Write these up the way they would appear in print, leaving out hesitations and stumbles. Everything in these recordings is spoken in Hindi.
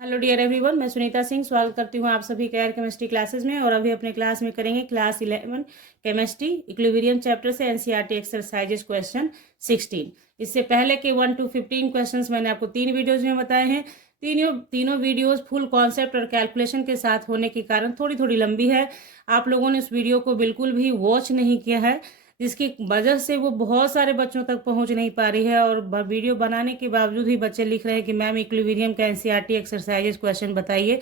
हेलो डियर एवरीवन, मैं सुनीता सिंह स्वागत करती हूँ आप सभी केयर केमिस्ट्री क्लासेस में। और अभी अपने क्लास में करेंगे क्लास 11 केमिस्ट्री इक्विलिब्रियम चैप्टर से एनसीईआरटी एक्सरसाइजेस क्वेश्चन 16। इससे पहले के 1 to 15 क्वेश्चंस मैंने आपको 3 वीडियोज में बताए हैं। तीनों वीडियोज फुल कॉन्सेप्ट और कैलकुलेशन के साथ होने के कारण थोड़ी थोड़ी लंबी है। आप लोगों ने उस वीडियो को बिल्कुल भी वॉच नहीं किया है, जिसकी वजह से वो बहुत सारे बच्चों तक पहुंच नहीं पा रही है। और वीडियो बनाने के बावजूद भी बच्चे लिख रहे हैं कि मैम इक्विलिब्रियम का एनसीईआरटी एक्सरसाइजेस क्वेश्चन बताइए।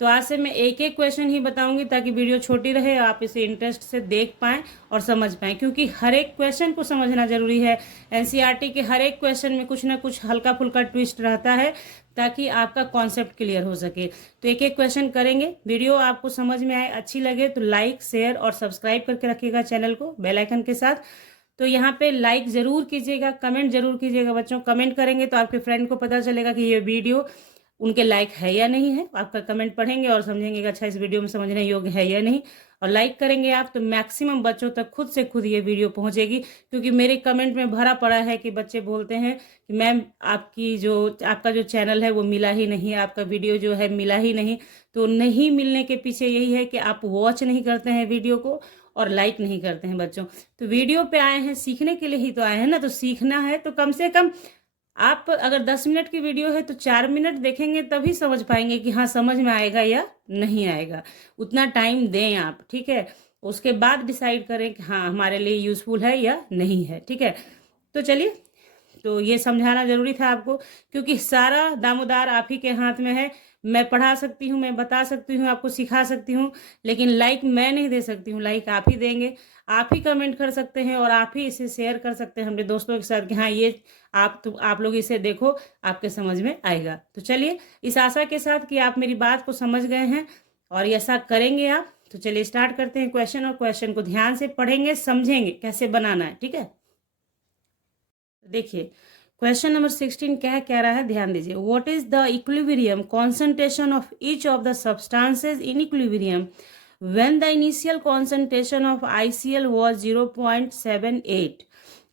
तो आज से मैं एक एक क्वेश्चन ही बताऊंगी ताकि वीडियो छोटी रहे, आप इसे इंटरेस्ट से देख पाएं और समझ पाएं, क्योंकि हर एक क्वेश्चन को समझना जरूरी है। एनसीईआरटी के हर एक क्वेश्चन में कुछ ना कुछ हल्का फुल्का ट्विस्ट रहता है ताकि आपका कॉन्सेप्ट क्लियर हो सके। तो एक एक क्वेश्चन करेंगे। वीडियो आपको समझ में आए, अच्छी लगे तो लाइक शेयर और सब्सक्राइब करके रखिएगा चैनल को बेल आइकन के साथ। तो यहाँ पे लाइक जरूर कीजिएगा, कमेंट जरूर कीजिएगा। बच्चों कमेंट करेंगे तो आपके फ्रेंड को पता चलेगा कि ये वीडियो उनके लाइक है या नहीं है। आपका कमेंट पढ़ेंगे और समझेंगे कि अच्छा इस वीडियो में समझने योग्य है या नहीं। और लाइक करेंगे आप तो मैक्सिमम बच्चों तक खुद से खुद ये वीडियो पहुंचेगी, क्योंकि मेरे कमेंट में भरा पड़ा है कि बच्चे बोलते हैं कि मैम आपका जो चैनल है वो मिला ही नहीं, आपका वीडियो जो है मिला ही नहीं। तो नहीं मिलने के पीछे यही है कि आप वॉच नहीं करते हैं वीडियो को और लाइक नहीं करते हैं बच्चों। तो वीडियो पे आए हैं सीखने के लिए ही तो आए हैं ना, तो सीखना है तो कम से कम आप अगर 10 मिनट की वीडियो है तो 4 मिनट देखेंगे तभी समझ पाएंगे कि हाँ समझ में आएगा या नहीं आएगा। उतना टाइम दें आप, ठीक है। उसके बाद डिसाइड करें कि हाँ हमारे लिए यूजफुल है या नहीं है, ठीक है। तो चलिए, तो ये समझाना जरूरी था आपको, क्योंकि सारा दामोदार आप ही के हाथ में है। मैं पढ़ा सकती हूँ, मैं बता सकती हूँ, आपको सिखा सकती हूँ, लेकिन लाइक मैं नहीं दे सकती हूँ। लाइक आप ही देंगे, आप ही कमेंट कर सकते हैं और आप ही इसे शेयर कर सकते हैं अपने दोस्तों के साथ कि हाँ ये आप लोग इसे देखो, आपके समझ में आएगा। तो चलिए, इस आशा के साथ कि आप मेरी बात को समझ गए हैं और ऐसा करेंगे आप, तो चलिए स्टार्ट करते हैं क्वेश्चन। और क्वेश्चन को ध्यान से पढ़ेंगे, समझेंगे कैसे बनाना है, ठीक है। देखिए क्वेश्चन नंबर 16 क्या कह रहा है, ध्यान दीजिए। What is the equilibrium concentration of each of the substances in equilibrium when the initial concentration of ICL was 0.78।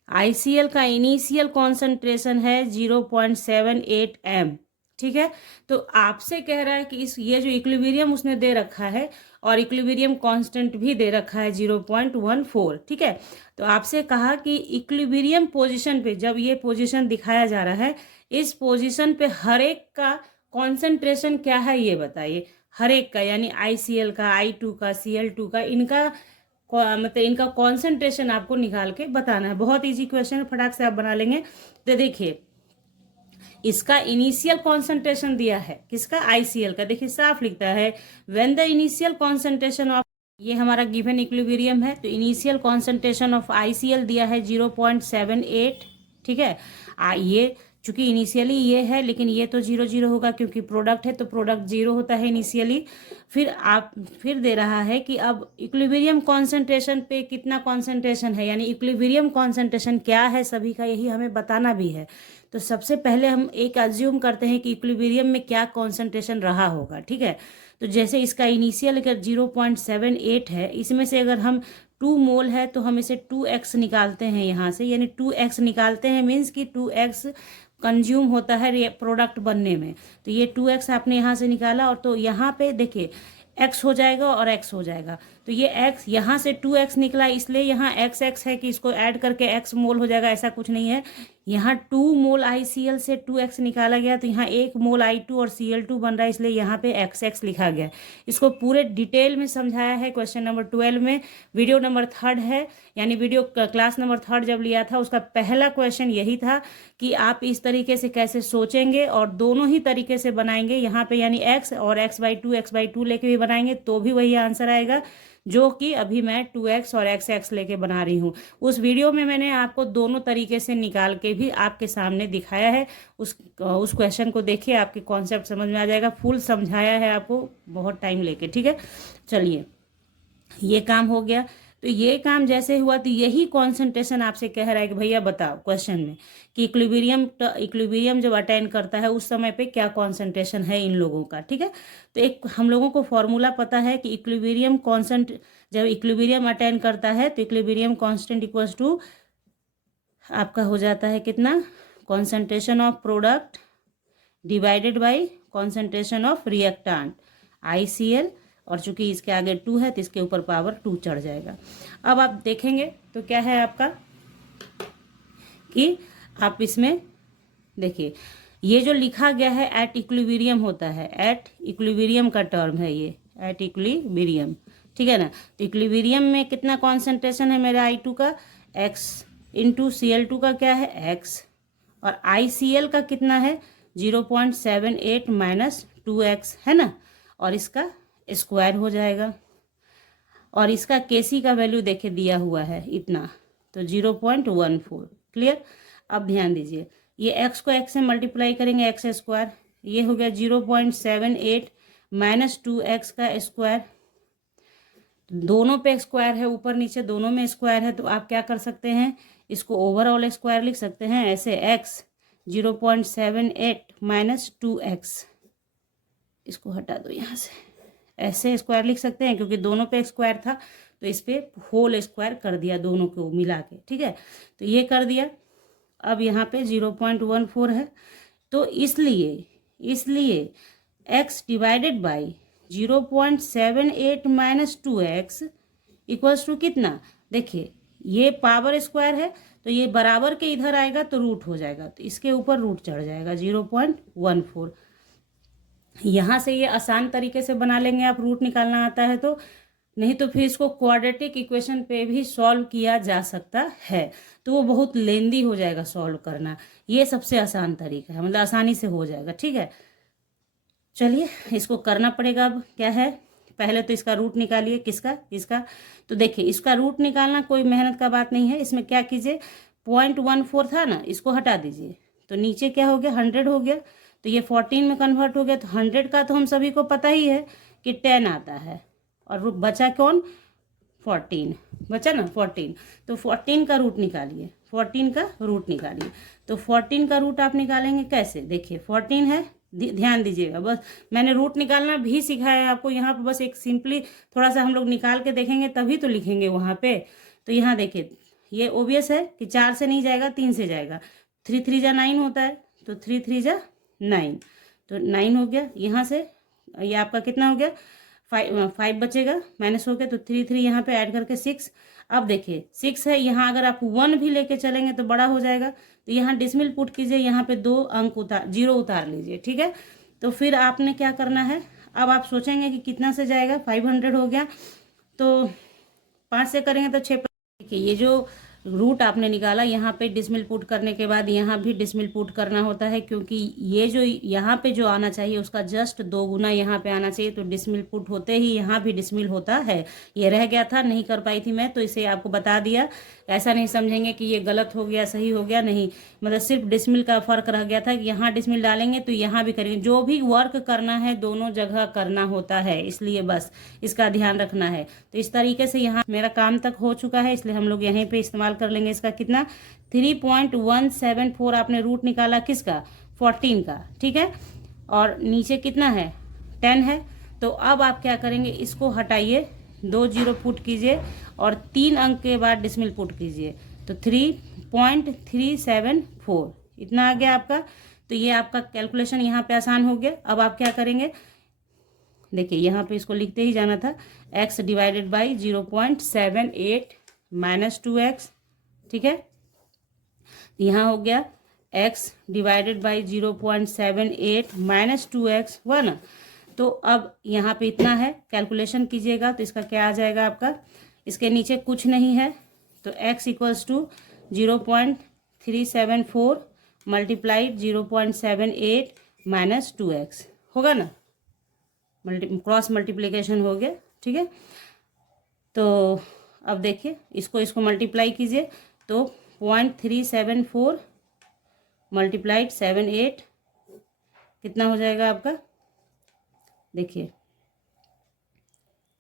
ICL का इनिशियल कॉन्सेंट्रेशन है 0.78 एम, ठीक है। तो आपसे कह रहा है कि ये जो इक्विलिब्रियम उसने दे रखा है और इक्विलिब्रियम कांस्टेंट भी दे रखा है 0.14, ठीक है। तो आपसे कहा कि इक्विलिब्रियम पोजीशन पे जब ये पोजीशन दिखाया जा रहा है, इस पोजीशन पे हर एक का कॉन्सेंट्रेशन क्या है ये बताइए। हर एक का यानी आईसीएल का, I2 का, Cl2 का, इनका मतलब इनका कॉन्सेंट्रेशन आपको निकाल के बताना है। बहुत इजी क्वेश्चन है, फटाक से आप बना लेंगे। तो देखिए इसका इनिशियल कॉन्सेंट्रेशन दिया है किसका, आईसीएल का। देखिए साफ लिखता है when the initial concentration of, ये हमारा गिवन इक्विलिब्रियम है, तो इनिशियल कॉन्सेंट्रेशन ऑफ आईसीएल दिया है 0.78, ठीक है। ये चूंकि इनिशियली ये है, लेकिन ये तो 0 होगा क्योंकि प्रोडक्ट है, तो प्रोडक्ट 0 होता है इनिशियली। फिर दे रहा है कि अब इक्विलिब्रियम कॉन्सेंट्रेशन पे कितना कॉन्सेंट्रेशन है, यानी इक्विलिब्रियम कॉन्सेंट्रेशन क्या है सभी का, यही हमें बताना भी है। तो सबसे पहले हम एक अज्यूम करते हैं कि इक्विलिब्रियम में क्या कॉन्सेंट्रेशन रहा होगा, ठीक है। तो जैसे इसका इनिशियल अगर 0.78 है, इसमें से अगर हम 2 मोल है तो हम इसे 2x निकालते हैं यहाँ से, यानी 2x निकालते हैं मीन्स कि 2x कंज्यूम होता है प्रोडक्ट बनने में। तो ये 2x आपने यहाँ से निकाला, और तो यहाँ पे देखिए x हो जाएगा और x हो जाएगा। तो ये x यहाँ से 2x निकला, इसलिए यहाँ x है कि इसको ऐड करके x मोल हो जाएगा, ऐसा कुछ नहीं है। यहाँ 2 मोल ICl से 2x निकाला गया, तो यहाँ 1 मोल I2 और Cl2 बन रहा है, इसलिए यहाँ पे XX लिखा गया। इसको पूरे डिटेल में समझाया है क्वेश्चन नंबर 12 में। वीडियो नंबर 3 है, यानी वीडियो क्लास नंबर 3 जब लिया था उसका पहला क्वेश्चन यही था कि आप इस तरीके से कैसे सोचेंगे और दोनों ही तरीके से बनाएंगे यहाँ पे, यानी x और x/2 लेके भी बनाएंगे तो भी वही आंसर आएगा, जो कि अभी मैं 2x और x लेके बना रही हूँ। उस वीडियो में मैंने आपको दोनों तरीके से निकाल के भी आपके सामने दिखाया है। उस क्वेश्चन को देखिए, आपके कॉन्सेप्ट समझ में आ जाएगा। फुल समझाया है आपको बहुत टाइम लेके, ठीक है। चलिए ये काम हो गया। तो ये काम जैसे हुआ तो यही कॉन्सेंट्रेशन आपसे कह रहा है कि भैया बताओ क्वेश्चन में कि इक्विलिब्रियम जब अटेंड करता है उस समय पे क्या कॉन्सेंट्रेशन है इन लोगों का, ठीक है। तो एक हम लोगों को फॉर्मूला पता है कि जब इक्विलिब्रियम अटेंड करता है तो इक्विलिब्रियम कांस्टेंट इक्वल्स टू आपका हो जाता है कितना, concentration of product divided by concentration of reactant ICl, और चूंकि इसके आगे 2 है तो इसके ऊपर पावर 2 चढ़ जाएगा। अब आप देखेंगे तो क्या है आपका कि आप इसमें देखिए ये जो लिखा गया है एट इक्विलिब्रियम होता है, एट इक्विलिब्रियम का टर्म है ये, एट इक्विलिब्रियम, ठीक है ना। तो इक्विलिब्रियम में कितना कॉन्सेंट्रेशन है मेरा I2 का, x इंटू Cl2 का क्या है x, और ICl का कितना है 0.78 माइनस 2x है ना, और इसका स्क्वायर हो जाएगा, और इसका Kc का वैल्यू देखे दिया हुआ है इतना, तो 0.14। क्लियर। अब ध्यान दीजिए ये x को x से मल्टीप्लाई करेंगे x स्क्वायर, ये हो गया 0.78 माइनस 2x का स्क्वायर, दोनों पे स्क्वायर है, ऊपर नीचे दोनों में स्क्वायर है, तो आप क्या कर सकते हैं इसको ओवरऑल स्क्वायर लिख सकते हैं ऐसे, x 0.78 माइनस 2x, इसको हटा दो यहाँ से, ऐसे स्क्वायर लिख सकते हैं क्योंकि दोनों पे स्क्वायर था तो इस पे होल स्क्वायर कर दिया दोनों को मिला के, ठीक है। तो ये कर दिया। अब यहाँ पे 0.14 है, तो इसलिए x divided by 0.78 minus 2x equals to कितना, देखिए ये पावर स्क्वायर है तो ये बराबर के इधर आएगा तो रूट हो जाएगा, तो इसके ऊपर रूट चढ़ जाएगा 0.14। यहाँ से ये आसान तरीके से बना लेंगे आप, रूट निकालना आता है तो, नहीं तो फिर इसको क्वाड्रेटिक इक्वेशन पे भी सॉल्व किया जा सकता है, तो वो बहुत लेंदी हो जाएगा सॉल्व करना, ये सबसे आसान तरीका है, मतलब आसानी से हो जाएगा, ठीक है। चलिए इसको करना पड़ेगा। अब क्या है, पहले तो इसका रूट निकालिए, किसका, इसका। तो देखिए इसका रूट निकालना कोई मेहनत का बात नहीं है, इसमें क्या कीजिए 0.14 था ना, इसको हटा दीजिए, तो नीचे क्या हो गया 100 हो गया, तो ये 14 में कन्वर्ट हो गया, तो 100 का तो हम सभी को पता ही है कि 10 आता है, और बचा कौन 14 बचा ना 14, तो 14 का रूट निकालिए, 14 का रूट निकालिए। तो 14 का रूट आप निकालेंगे कैसे, देखिए 14 है, ध्यान दीजिएगा, बस मैंने रूट निकालना भी सिखाया है आपको, यहाँ पर बस एक सिंपली थोड़ा सा हम लोग निकाल के देखेंगे तभी तो लिखेंगे वहाँ पे। तो यहाँ देखिए ये ओबियस है कि 4 से नहीं जाएगा, 3 से जाएगा, 3 3 जा 9 होता है, तो 3 3 जा 9, तो 9 हो गया। यहाँ से ये आपका कितना हो गया 5 बचेगा, माइनस हो गया, तो 3 3 यहाँ पे ऐड करके 6। अब देखिए 6 है, यहाँ अगर आप 1 भी लेके चलेंगे तो बड़ा हो जाएगा, तो यहाँ डिसमिल पुट कीजिए, यहाँ पे 2 अंक उतार 0 उतार लीजिए, ठीक है। तो फिर आपने क्या करना है, अब आप सोचेंगे कि कितना से जाएगा, 500 हो गया, तो 5 से करेंगे तो 6। देखिए ये जो रूट आपने निकाला, यहाँ पे डिसमिल पुट करने के बाद यहाँ भी डिसमिल पुट करना होता है, क्योंकि ये जो यहाँ पे जो आना चाहिए उसका जस्ट 2 गुना यहाँ पे आना चाहिए, तो डिसमिल पुट होते ही यहाँ भी डिसमिल होता है। ये रह गया था, नहीं कर पाई थी मैं, तो इसे आपको बता दिया। ऐसा नहीं समझेंगे कि ये गलत हो गया सही हो गया, नहीं, मतलब सिर्फ डिसमिल का फर्क रह गया था कि यहाँ डिसमिल डालेंगे तो यहाँ भी करेंगे, जो भी वर्क करना है दोनों जगह करना होता है, इसलिए बस इसका ध्यान रखना है। तो इस तरीके से यहाँ मेरा काम तक हो चुका है, इसलिए हम लोग यहीं पे इस्तेमाल कर लेंगे इसका कितना 3.174 आपने रूट निकाला किसका 14 का, ठीक है, और नीचे कितना है 10 है। तो अब आप क्या करेंगे, इसको हटाइए, 2 0 पुट कीजिए और 3 अंक के बाद डिसमिल पुट कीजिए, तो 3.374 इतना आ गया आपका। तो ये आपका कैलकुलेशन यहाँ पे आसान हो गया। अब आप क्या करेंगे, देखिए यहाँ पे इसको लिखते ही जाना था, x divided by 0.78 minus 2x, ठीक है, यहाँ हो गया x divided by 0.78 minus 2x हुआ ना। तो अब यहाँ पे इतना है, कैलकुलेशन कीजिएगा तो इसका क्या आ जाएगा आपका, इसके नीचे कुछ नहीं है, तो x equals to 0.374 multiplied 0.78 minus 2x होगा ना, क्रॉस मल्टीप्लिकेशन हो गया, ठीक है। तो अब देखिए इसको मल्टीप्लाई कीजिए, तो 0.374 मल्टीप्लाइड 78 कितना हो जाएगा आपका, देखिए,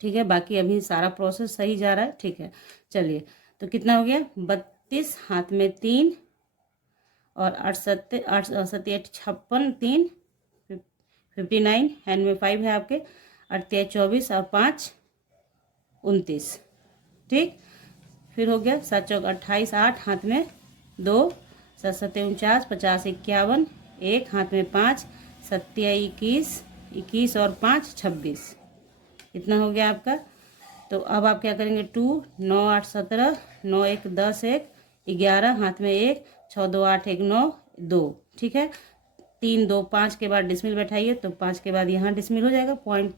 ठीक है। बाकी अभी सारा प्रोसेस सही जा रहा है, ठीक है। चलिए तो कितना हो गया 32, हाथ में 3 और 8 7 8 7 56 3 59, हैंड में 5 है आपके, 8 24 और 5 29, ठीक। फिर हो गया 7 चौक 28, 8 हाथ में 2, 7 7 49, 50 51, 1 हाथ में 5, सत्या 21, 21 और 5 26, इतना हो गया आपका। तो अब आप क्या करेंगे 2, 9 8 17, 9 1 10, 1 11, हाथ में 1, 6 2 8 1 9 2, ठीक है। 3 2 5 के बाद डिसमिल बैठाइए, तो 5 के बाद यहाँ डिसमिल हो जाएगा पॉइंट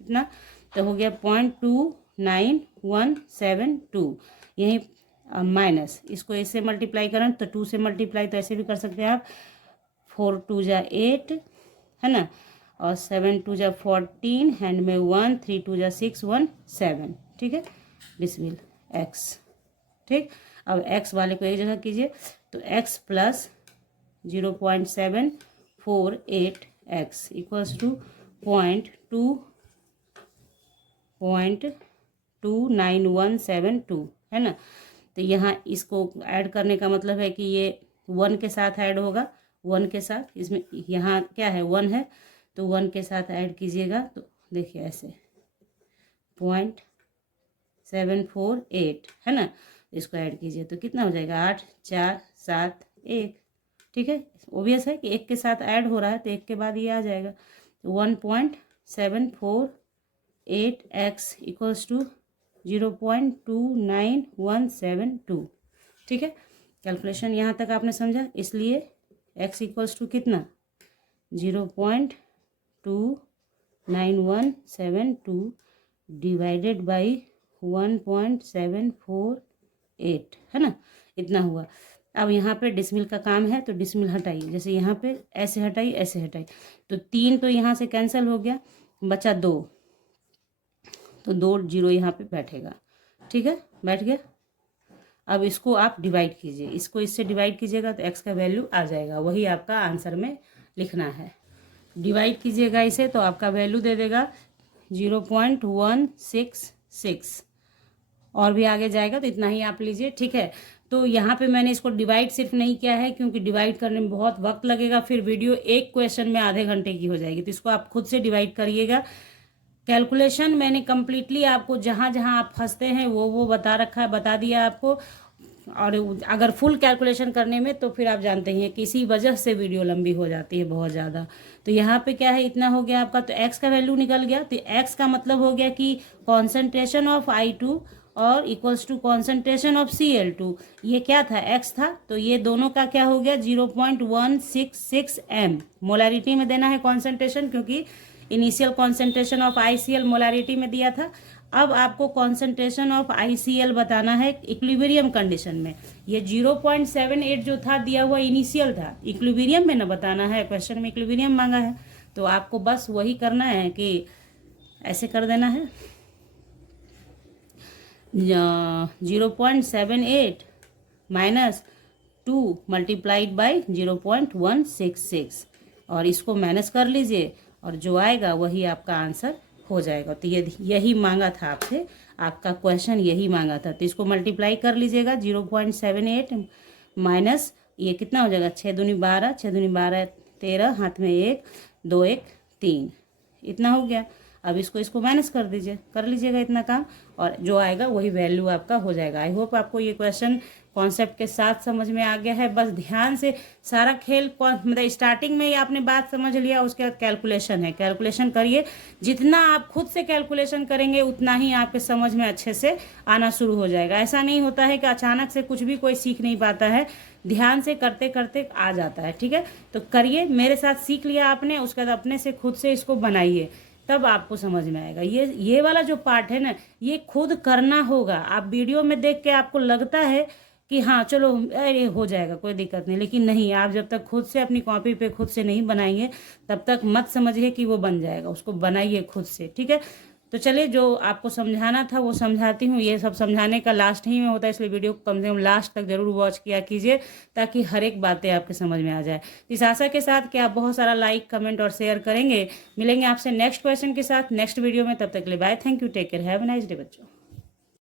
इतना, तो हो गया 0.2917 यही माइनस, इसको इससे मल्टीप्लाई करें तो 2 से मल्टीप्लाई, तो ऐसे भी कर सकते हैं आप। 4 2 जा 8 है ना, और 7 2 जा 14, हैंड में 1, 3 2 जा 6 1 7, ठीक है। डिसमिल x, ठीक। अब x वाले को एक जगह कीजिए, तो x plus 0.748x equals to 0.29172 है ना। तो यहाँ इसको ऐड करने का मतलब है कि ये 1 के साथ ऐड होगा, 1 के साथ, इसमें यहाँ क्या है 1 है, तो 1 के साथ ऐड कीजिएगा, तो देखिए ऐसे 0.748 है ना, इसको ऐड कीजिए तो कितना हो जाएगा 8 4 7 1, ठीक है। ओबियस है कि 1 के साथ ऐड हो रहा है तो 1 के बाद ये आ जाएगा, तो 1.748x इक्वल्स टू 0.29172, ठीक है। कैलकुलेशन यहाँ तक आपने समझा, इसलिए x इक्वल्स टू कितना 0.29172 डिवाइडेड बाई 1.748 है ना, इतना हुआ। अब यहाँ पे डिसमिल का काम है, तो डिसमिल हटाइए, जैसे यहाँ पे ऐसे हटाइए ऐसे हटाइए, तो 3 तो यहाँ से कैंसिल हो गया, बचा 2, तो 2 0 यहाँ पे बैठेगा, ठीक है, बैठ गया। अब इसको आप डिवाइड कीजिए, इसको इससे डिवाइड कीजिएगा तो x का वैल्यू आ जाएगा, वही आपका आंसर में लिखना है। डिवाइड कीजिएगा इसे तो आपका वैल्यू दे देगा 0.166, और भी आगे जाएगा तो इतना ही आप लीजिए, ठीक है। तो यहाँ पे मैंने इसको डिवाइड सिर्फ नहीं किया है क्योंकि डिवाइड करने में बहुत वक्त लगेगा, फिर वीडियो एक क्वेश्चन में आधे घंटे की हो जाएगी, तो इसको आप खुद से डिवाइड करिएगा। कैलकुलेशन मैंने कम्प्लीटली आपको जहाँ जहाँ आप फंसते हैं वो बता रखा है, बता दिया आपको। और अगर फुल कैलकुलेशन करने में तो फिर आप जानते हैं कि इसी वजह से वीडियो लंबी हो जाती है बहुत ज़्यादा। तो यहाँ पे क्या है, इतना हो गया आपका, तो x का वैल्यू निकल गया, तो x का मतलब हो गया कि कॉन्सेंट्रेशन ऑफ I2 और equals to concentration of Cl2, ये क्या था x था, तो ये दोनों का क्या हो गया 0.166 m। मोलारिटी में देना है कॉन्सेंट्रेशन, क्योंकि initial concentration of ICl molarity में दिया था। अब आपको कॉन्सेंट्रेशन ऑफ ICl बताना है इक्विलिब्रियम कंडीशन में। ये 0.78 जो था दिया हुआ इनिशियल था, इक्विलिब्रियम में ना बताना है, क्वेश्चन में इक्विलिब्रियम मांगा है, तो आपको बस वही करना है कि ऐसे कर देना है 0.78 माइनस 2 मल्टीप्लाइड बाई 0.166, और इसको माइनस कर लीजिए और जो आएगा वही आपका आंसर हो जाएगा। तो यही मांगा था आपसे, आपका क्वेश्चन यही मांगा था, तो इसको मल्टीप्लाई कर लीजिएगा 0.78 माइनस ये कितना हो जाएगा 6 दूनी 12, 6 दूनी 12 13, हाथ में 1 2 1 3, इतना हो गया। अब इसको माइनस कर दीजिए, कर लीजिएगा इतना काम, और जो आएगा वही वैल्यू आपका हो जाएगा। आई होप आपको ये क्वेश्चन कॉन्सेप्ट के साथ समझ में आ गया है। बस ध्यान से सारा खेल मतलब स्टार्टिंग में ही आपने बात समझ लिया, उसके बाद कैलकुलेशन है, कैलकुलेशन करिए। जितना आप खुद से कैलकुलेशन करेंगे उतना ही आपके समझ में अच्छे से आना शुरू हो जाएगा। ऐसा नहीं होता है कि अचानक से कुछ भी कोई सीख नहीं पाता है, ध्यान से करते करते आ जाता है, ठीक है। तो करिए, मेरे साथ सीख लिया आपने, उसके बाद अपने से खुद से इसको बनाइए, तब आपको समझ में आएगा। ये वाला जो पार्ट है ना, ये खुद करना होगा। आप वीडियो में देख के आपको लगता है कि हाँ चलो अरे हो जाएगा कोई दिक्कत नहीं, लेकिन नहीं, आप जब तक खुद से अपनी कॉपी पे खुद से नहीं बनाएंगे तब तक मत समझिए कि वो बन जाएगा, उसको बनाइए खुद से, ठीक है। तो चलिए, जो आपको समझाना था वो समझाती हूँ। ये सब समझाने का लास्ट ही में होता है, इसलिए वीडियो को कम से कम लास्ट तक जरूर वॉच किया कीजिए, ताकि हर एक बातें आपके समझ में आ जाए। इस आशा के साथ कि आप बहुत सारा लाइक कमेंट और शेयर करेंगे। मिलेंगे आपसे नेक्स्ट क्वेश्चन के साथ नेक्स्ट वीडियो में, तब तक के लिए bye, thank you, take care, have a nice day बच्चों।